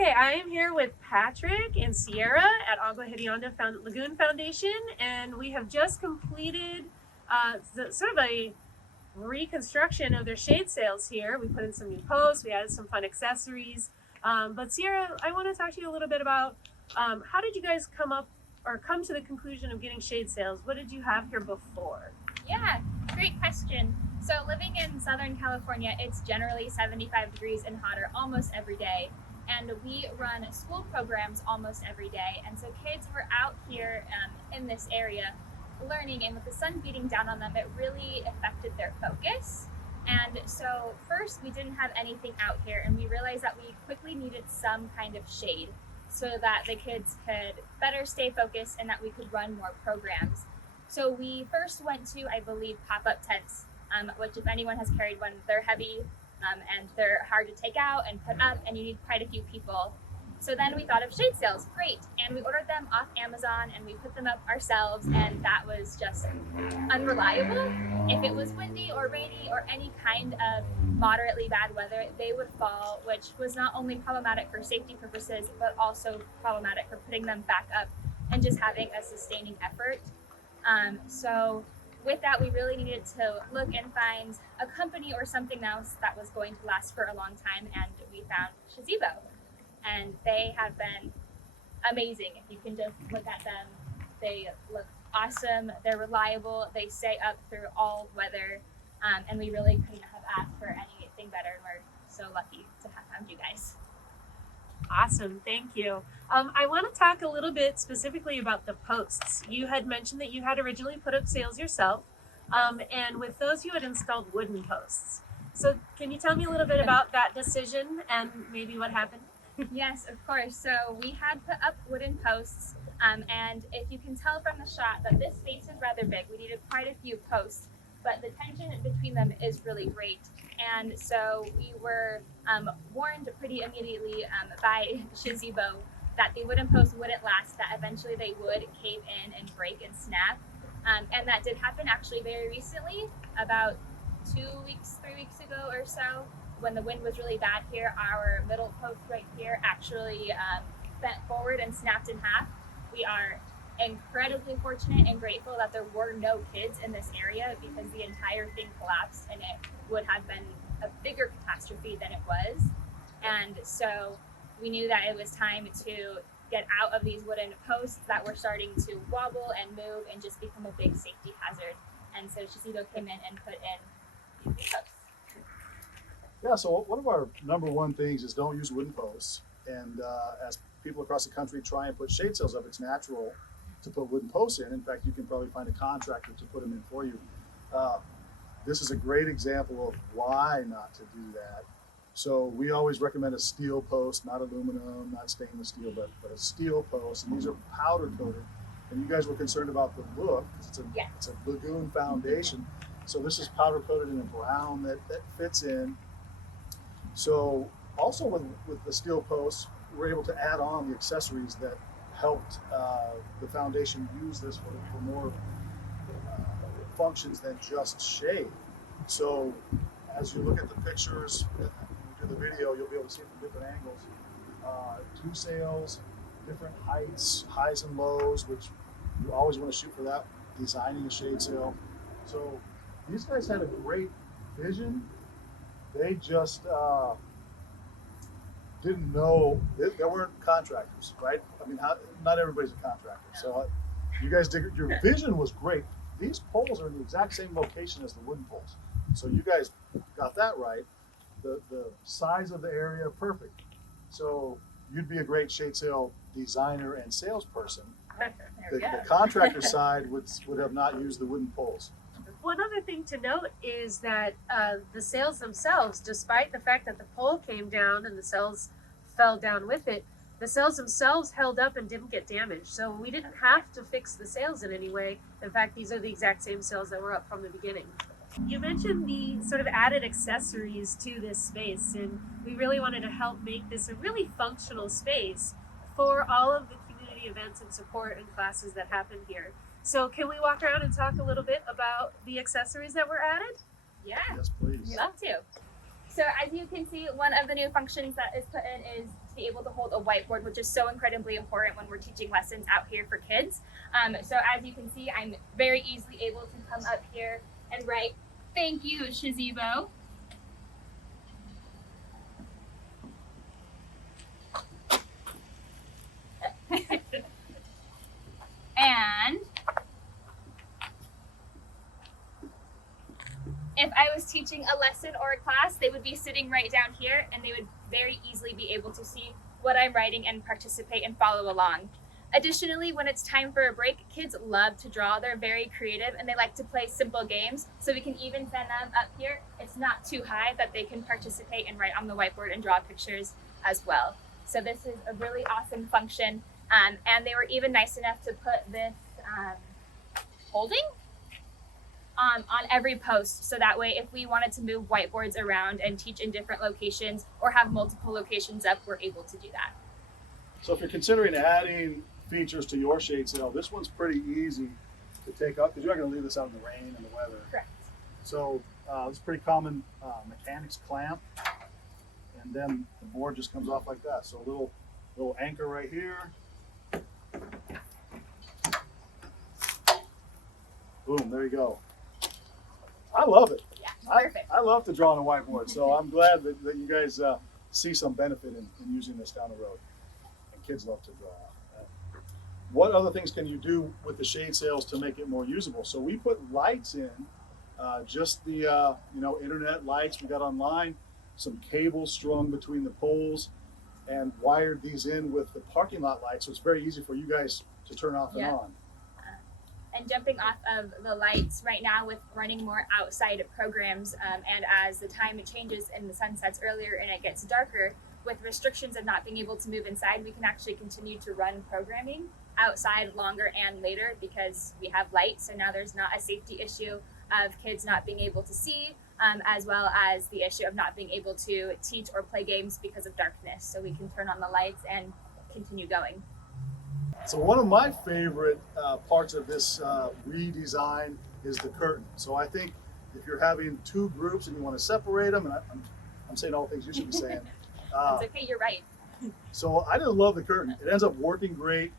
Okay, I am here with Patrick and Sierra at Agua Hedionda Lagoon Foundation, and we have just completed sort of a reconstruction of their shade sails here. We put in some new posts, we added some fun accessories. But Sierra, I want to talk to you a little bit about how did you guys come to the conclusion of getting shade sails? What did you have here before? Yeah, great question. So living in Southern California, it's generally 75 degrees and hotter almost every day. And we run school programs almost every day. And so kids were out here in this area learning, and with the sun beating down on them, it really affected their focus. And so first we didn't have anything out here, and we realized that we quickly needed some kind of shade so that the kids could better stay focused and that we could run more programs. So we first went to, I believe, pop-up tents, which if anyone has carried one, they're heavy and they're hard to take out and put up, and you need quite a few people. So then we thought of shade sails, great, and we ordered them off Amazon and we put them up ourselves, and that was just unreliable. If it was windy or rainy or any kind of moderately bad weather, they would fall, which was not only problematic for safety purposes, but also problematic for putting them back up and just having a sustaining effort. So with that, we really needed to look and find a company or something else that was going to last for a long time, and we found Shazeebo. And they have been amazing. If you can just look at them, they look awesome, they're reliable, they stay up through all weather, and we really couldn't have asked for anything better, and we're so lucky to have found you guys. Awesome, thank you. I want to talk a little bit specifically about the posts. You had mentioned that you had originally put up sails yourself, and with those you had installed wooden posts. So can you tell me a little bit about that decision and maybe what happened? Yes, of course. So we had put up wooden posts, and if you can tell from the shot that this space is rather big, we needed quite a few posts, but the tension between them is really great. And so we were warned pretty immediately by Shazeebo that the wooden posts wouldn't last, that eventually they would cave in and break and snap. And that did happen actually very recently, about 3 weeks ago or so. When the wind was really bad here, our middle post right here actually bent forward and snapped in half. We are incredibly fortunate and grateful that there were no kids in this area, because the entire thing collapsed and it would have been a bigger catastrophe than it was. And so we knew that it was time to get out of these wooden posts that were starting to wobble and move and just become a big safety hazard. And so Shazeebo came in and put in these posts. Yeah, so one of our number one things is don't use wooden posts. And as people across the country try and put shade sails up, it's natural to put wooden posts in. In fact, you can probably find a contractor to put them in for you. This is a great example of why not to do that. So we always recommend a steel post, not aluminum, not stainless steel, but a steel post. And these are powder coated. And you guys were concerned about the look, because it's a lagoon foundation. So this is powder coated in a brown that fits in. So also with the steel posts, we're able to add on the accessories that helped the foundation use this for more functions than just shade. So as you look at the pictures, and you do the video, you'll be able to see it from different angles. 2 sails, different heights, highs and lows, which you always want to shoot for that, designing a shade sail. So these guys had a great vision. They just didn't know, they weren't contractors, right? I mean, not everybody's a contractor. So you guys did, your vision was great. These poles are in the exact same location as the wooden poles. So you guys got that right. The size of the area, perfect. So you'd be a great shade sail designer and salesperson. The contractor side would have not used the wooden poles. One other thing to note is that the sails themselves, despite the fact that the pole came down and the sails fell down with it, the sails themselves held up and didn't get damaged. So we didn't have to fix the sails in any way. In fact, these are the exact same sails that were up from the beginning. You mentioned the sort of added accessories to this space, and we really wanted to help make this a really functional space for all of the community events and support and classes that happen here. So can we walk around and talk a little bit about the accessories that were added? Yeah. Yes, please. We'd love to. So as you can see, one of the new functions that is put in is be able to hold a whiteboard, which is so incredibly important when we're teaching lessons out here for kids. So as you can see, I'm very easily able to come up here and write, "Thank you, Shazeebo." And if I was teaching a lesson or a class, they would be sitting right down here and they would very easily be able to see what I'm writing and participate and follow along. Additionally, when it's time for a break, kids love to draw. They're very creative and they like to play simple games. So we can even send them up here. It's not too high that they can participate and write on the whiteboard and draw pictures as well. So this is a really awesome function. And they were even nice enough to put this holding on every post, so that way if we wanted to move whiteboards around and teach in different locations or have multiple locations up, we're able to do that. So if you're considering adding features to your shade sail, this one's pretty easy to take up because you're not going to leave this out in the rain and the weather. Correct. So it's a pretty common mechanics clamp, and then the board just comes off like that. So a little anchor right here. Boom, there you go. I love it. Yeah, perfect. I love to draw on a whiteboard, so I'm glad that you guys see some benefit in using this down the road. And kids love to draw. What other things can you do with the shade sails to make it more usable? So we put lights in, just the internet lights we got online, some cables strung between the poles, and wired these in with the parking lot lights, so it's very easy for you guys to turn off and on. And jumping off of the lights right now with running more outside programs, and as the time changes and the sun sets earlier and it gets darker, with restrictions of not being able to move inside, we can actually continue to run programming outside longer and later because we have light. So now there's not a safety issue of kids not being able to see, as well as the issue of not being able to teach or play games because of darkness. So we can turn on the lights and continue going. So one of my favorite parts of this redesign is the curtain. So I think if you're having two groups and you want to separate them, and I'm saying all the things you should be saying. It's okay, you're right. So I just love the curtain. It ends up working great.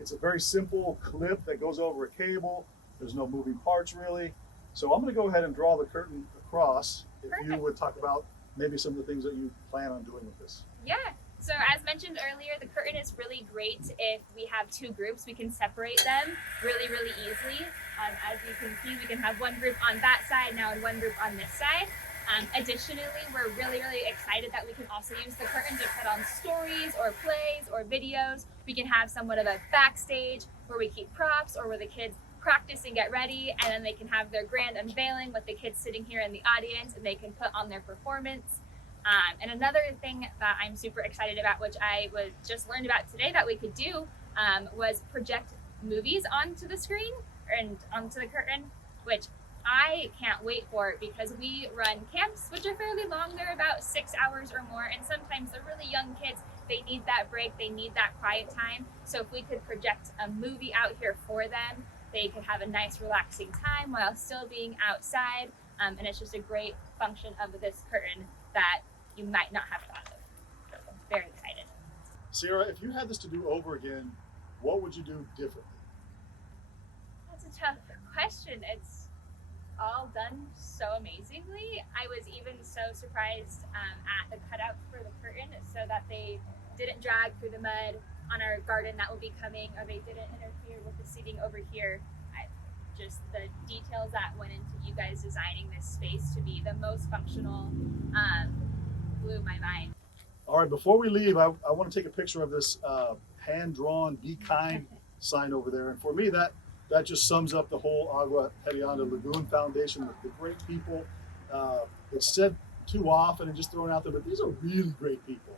It's a very simple clip that goes over a cable. There's no moving parts really. So I'm going to go ahead and draw the curtain across. If Perfect. You would talk about maybe some of the things that you plan on doing with this. Yeah. So as mentioned earlier, the curtain is really great if we have two groups. We can separate them really, really easily. As you can see, we can have one group on that side now and one group on this side. Additionally, we're really, really excited that we can also use the curtain to put on stories or plays or videos. We can have somewhat of a backstage where we keep props or where the kids practice and get ready, and then they can have their grand unveiling with the kids sitting here in the audience and they can put on their performance. And another thing that I'm super excited about, which I was just learned about today that we could do, was project movies onto the screen and onto the curtain, which I can't wait for because we run camps, which are fairly long. They're about 6 hours or more, and sometimes they're really young kids. They need that break, they need that quiet time. So if we could project a movie out here for them, they could have a nice relaxing time while still being outside. And it's just a great function of this curtain that you might not have thought of. So I'm very excited. Sierra, if you had this to do over again, what would you do differently? That's a tough question. It's all done so amazingly. I was even so surprised at the cutouts for the curtain so that they didn't drag through the mud on our garden that will be coming, or they didn't interfere with the seating over here. Just the details that went into you guys designing this space to be the most functional blew my mind. All right, before we leave, I want to take a picture of this hand-drawn "Be Kind" sign over there. And for me, that just sums up the whole Agua Hedionda Lagoon Foundation with the great people. It's said too often and just thrown out there, but these are really great people.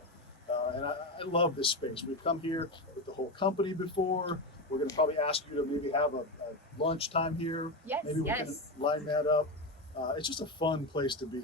And I love this space. We've come here with the whole company before. We're going to probably ask you to maybe have a lunchtime here. Yes, maybe we can line that up. It's just a fun place to be.